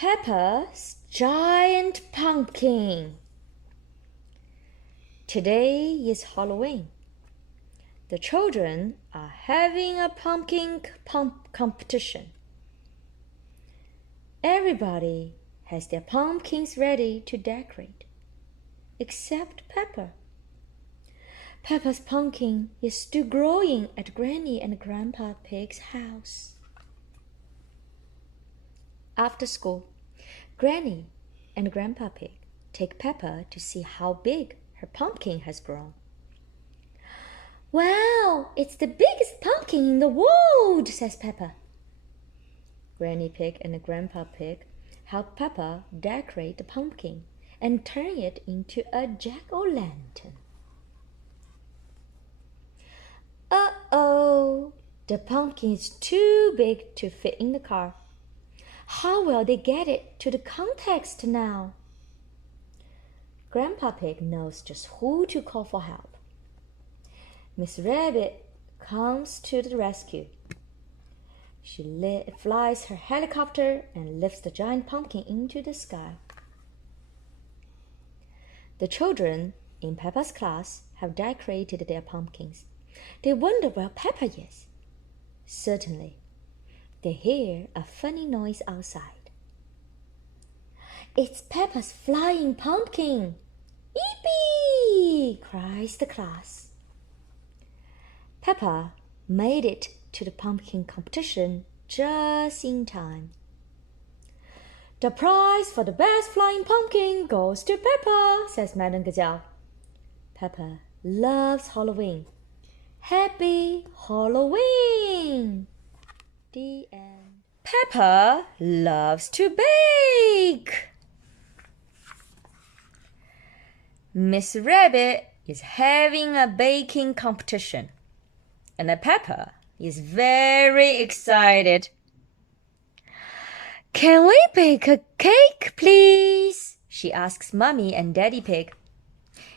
Peppa's giant pumpkin. Today is Halloween. The children are having a pumpkin competition. Everybody has their pumpkins ready to decorate, except Peppa. Peppa's pumpkin is still growing at Granny and Grandpa Pig's house. After school, Granny and Grandpa Pig take Peppa to see how big her pumpkin has grown. "Wow, it's the biggest pumpkin in the world," says Peppa. Granny Pig and Grandpa Pig help Peppa decorate the pumpkin and turn it into a jack-o'-lantern. Uh-oh, the pumpkin is too big to fit in the car. How will they get it to the context now? Grandpa Pig knows just who to call for help. Miss Rabbit comes to the rescue. She flies her helicopter and lifts the giant pumpkin into the sky. The children in Peppa's class have decorated their pumpkins. They wonder where Peppa is. Suddenly, they hear a funny noise outside. "It's Peppa's flying pumpkin!" "Yippee!" cries the class. Peppa made it to the pumpkin competition just in time. "The prize for the best flying pumpkin goes to Peppa," says Madame Gazelle. Peppa loves Halloween. Happy Halloween! The end. Peppa loves to bake. Miss Rabbit is having a baking competition, and Peppa is very excited. "Can we bake a cake, please?" she asks Mummy and Daddy Pig.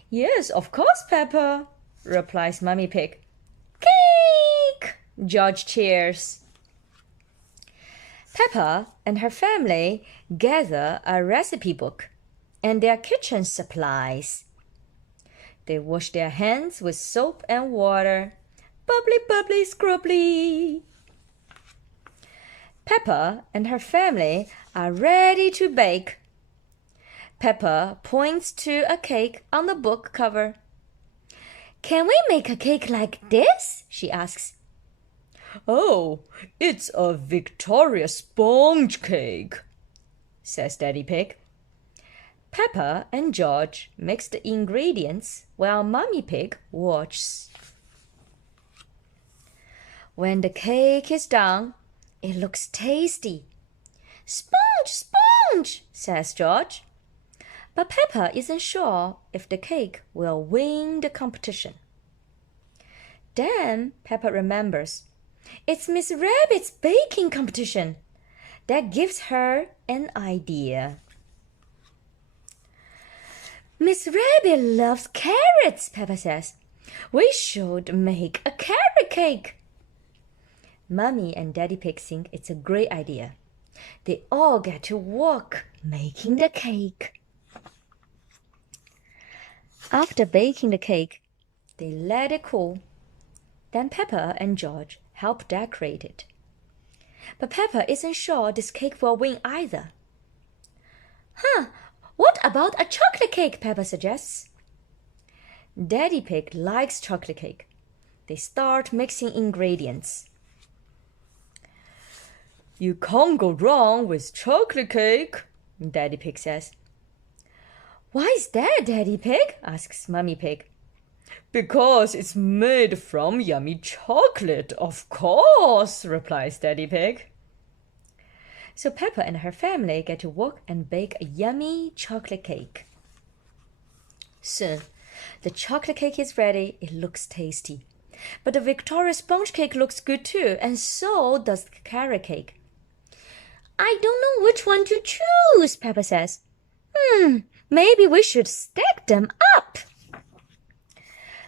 "Yes, of course, Peppa," replies Mummy Pig. "Cake!" George cheers. Peppa and her family gather a recipe book and their kitchen supplies. They wash their hands with soap and water. Bubbly, bubbly, scrubbly. Peppa and her family are ready to bake. Peppa points to a cake on the book cover. "Can we make a cake like this?" she asks. "Oh, it's a Victoria sponge cake," says Daddy Pig. Peppa and George mix the ingredients while Mummy Pig watches. When the cake is done, it looks tasty. "Sponge, sponge," says George. But Peppa isn't sure if the cake will win the competition. Then Peppa remembers it's Miss Rabbit's baking competition. That gives her an idea. "Miss Rabbit loves carrots," Peppa says. "We should make a carrot cake." Mummy and Daddy Pig think it's a great idea. They all get to work making the cake. After baking the cake, they let it cool. Then Peppa and George help decorate it. But Peppa isn't sure this cake will win either. What about a chocolate cake?" Peppa suggests. Daddy Pig likes chocolate cake. They start mixing ingredients. "You can't go wrong with chocolate cake," Daddy Pig says. "Why is that, Daddy Pig?" asks Mummy Pig. "Because it's made from yummy chocolate, of course," replies Daddy Pig. So Peppa and her family get to work and bake a yummy chocolate cake. Soon, the chocolate cake is ready. It looks tasty. But the Victoria sponge cake looks good too, and so does the carrot cake. "I don't know which one to choose," Peppa says. Maybe we should stack them up."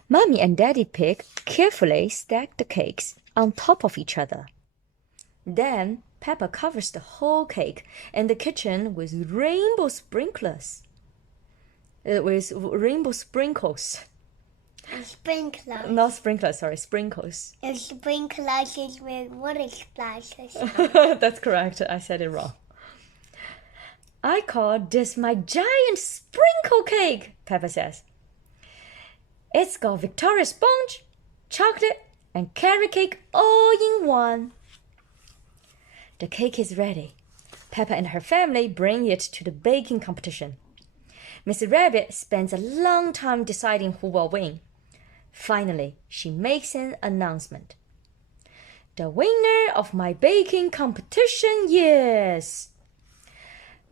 Mummy and Daddy Pig carefully stack the cakes on top of each other. Then Peppa covers the whole cake and the kitchen with rainbow sprinklers. With rainbow sprinkles. Sprinklers. Not sprinklers, sorry, sprinkles. And sprinklers is with water splashes. That's correct. I said it wrong. I call this my giant sprinkle cake, Peppa says. It's got Victoria sponge, chocolate, and carrot cake all in one. The cake is ready. Peppa and her family bring it to the baking competition. Mrs. Rabbit spends a long time deciding who will win. Finally, she makes an announcement. The winner of my baking competition is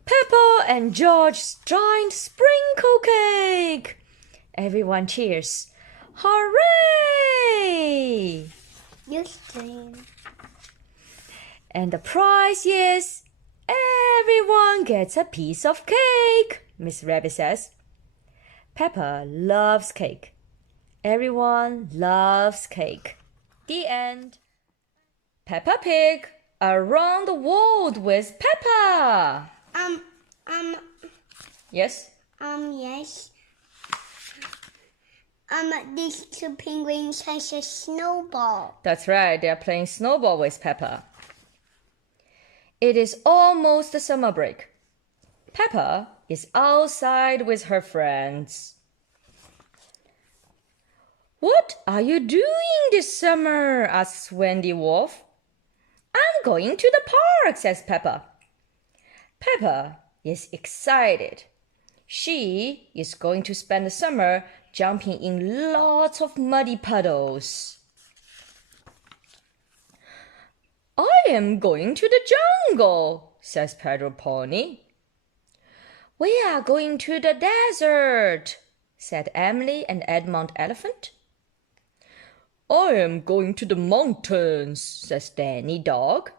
Peppa and George's giant sprinkle cake. Everyone cheers. Hooray! Houston. And the prize is everyone gets a piece of cake, Miss Rabbit says. Peppa loves cake. Everyone loves cake. The end. Peppa Pig around the world with Peppa. Yes? Yes. These two penguins has a snowball. That's right, they are playing snowball with Peppa. It is almost the summer break. Peppa is outside with her friends. What are you doing this summer? Asks Wendy Wolf. I'm going to the park, says Peppa. Peppa is excited. She is going to spend the summer jumping in lots of muddy puddles. I am going to the jungle, says Pedro Pony. We are going to the desert, said Emily and Edmund Elephant. I am going to the mountains, says Danny Dog.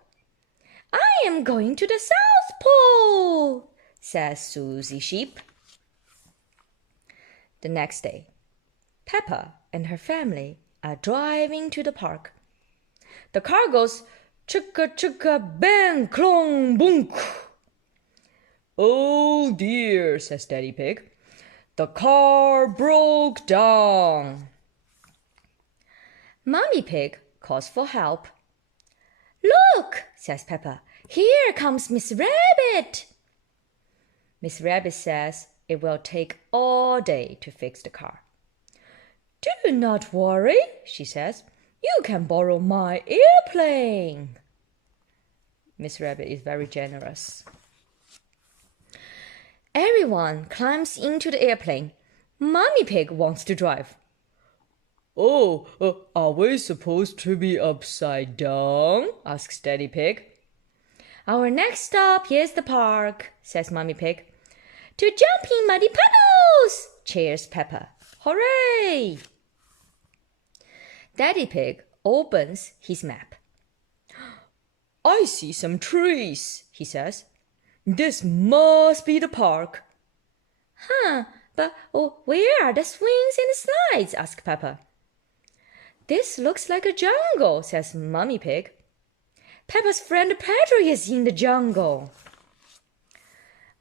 I am going to the South Pole, says Susie Sheep. The next day, Peppa and her family are driving to the park. The car goes chicka chicka bang clong boonk. Oh dear, says Daddy Pig. The car broke down. Mummy Pig calls for help. Look, says Peppa. Here comes Miss Rabbit. Miss Rabbit says it will take all day to fix the car. Do not worry, she says. You can borrow my airplane. Miss Rabbit is very generous. Everyone climbs into the airplane. Mummy Pig wants to drive. Oh, are we supposed to be upside down? Asks Daddy Pig. Our next stop is the park, says Mummy Pig. To jump in muddy puddles, cheers Peppa. Hooray! Daddy Pig opens his map. I see some trees, he says. This must be the park. But where are the swings and slides? Asks Peppa. This looks like a jungle, says Mummy Pig. Peppa's friend Pedro is in the jungle.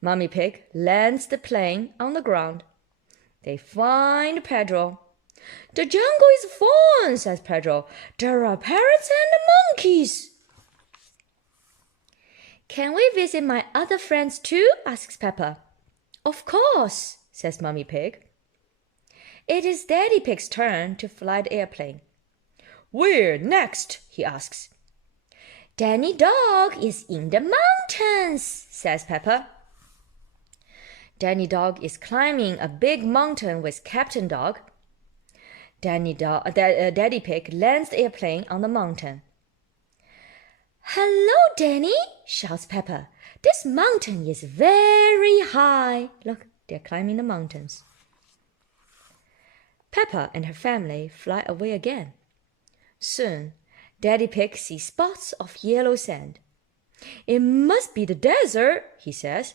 Mummy Pig lands the plane on the ground. They find Pedro. The jungle is fun, says Pedro. There are parrots and monkeys. Can we visit my other friends too? Asks Peppa. Of course, says Mummy Pig. It is Daddy Pig's turn to fly the airplane. Where next? He asks. Danny Dog is in the mountains, says Peppa. Danny Dog is climbing a big mountain with Captain Dog. Daddy Pig lands the airplane on the mountain. Hello, Danny, shouts Peppa. This mountain is very high. Look, they're climbing the mountains. Peppa and her family fly away again. Soon, Daddy Pig sees spots of yellow sand. It must be the desert, he says.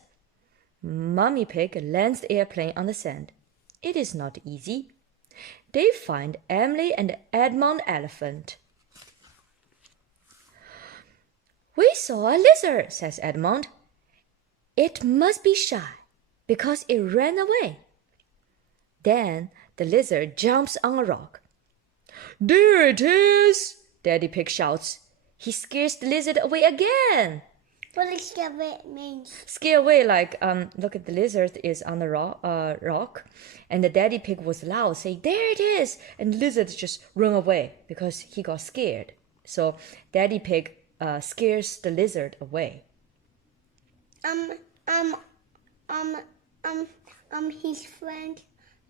Mummy Pig lands the airplane on the sand. It is not easy. They find Emily and Edmund Elephant. We saw a lizard, says Edmund. It must be shy because it ran away. Then the lizard jumps on a rock. There it is, Daddy Pig shouts. He scares the lizard away again. What does that mean? Scare away, like, look at the lizard is on the rock, and the Daddy Pig was loud, say, there it is, and the lizard just run away because he got scared. So Daddy Pig scares the lizard away. His friend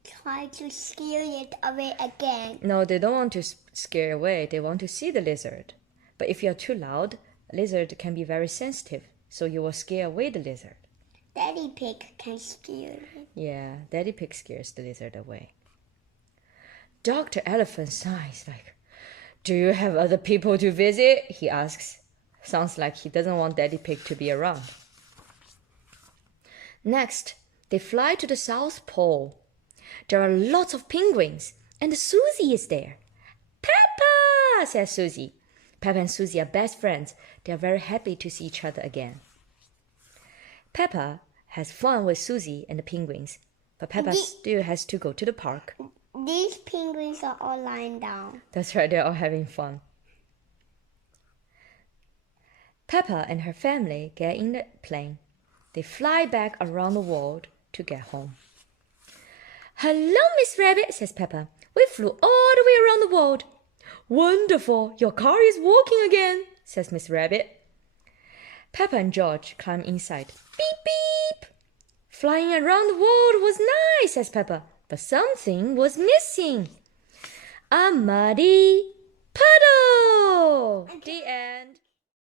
tried to scare it away again. No, they don't want to scare away. They want to see the lizard. But if you're too loud, a lizard can be very sensitive, so you will scare away the lizard. Daddy Pig can scare it. Yeah, Daddy Pig scares the lizard away. Dr. Elephant sighs like, do you have other people to visit? He asks. Sounds like he doesn't want Daddy Pig to be around. Next, they fly to the South Pole. There are lots of penguins, and Susie is there. Peppa, says Susie. Peppa and Susie are best friends. They are very happy to see each other again. Peppa has fun with Susie and the penguins, but Peppa still has to go to the park. These penguins are all lying down. That's right, they're all having fun. Peppa and her family get in the plane. They fly back around the world to get home. Hello, Miss Rabbit, says Peppa. We flew all the way around the world. Wonderful, your car is working again, says Miss Rabbit. Peppa and George climb inside. Beep, beep. Flying around the world was nice, says Peppa, but something was missing. A muddy puddle. The end.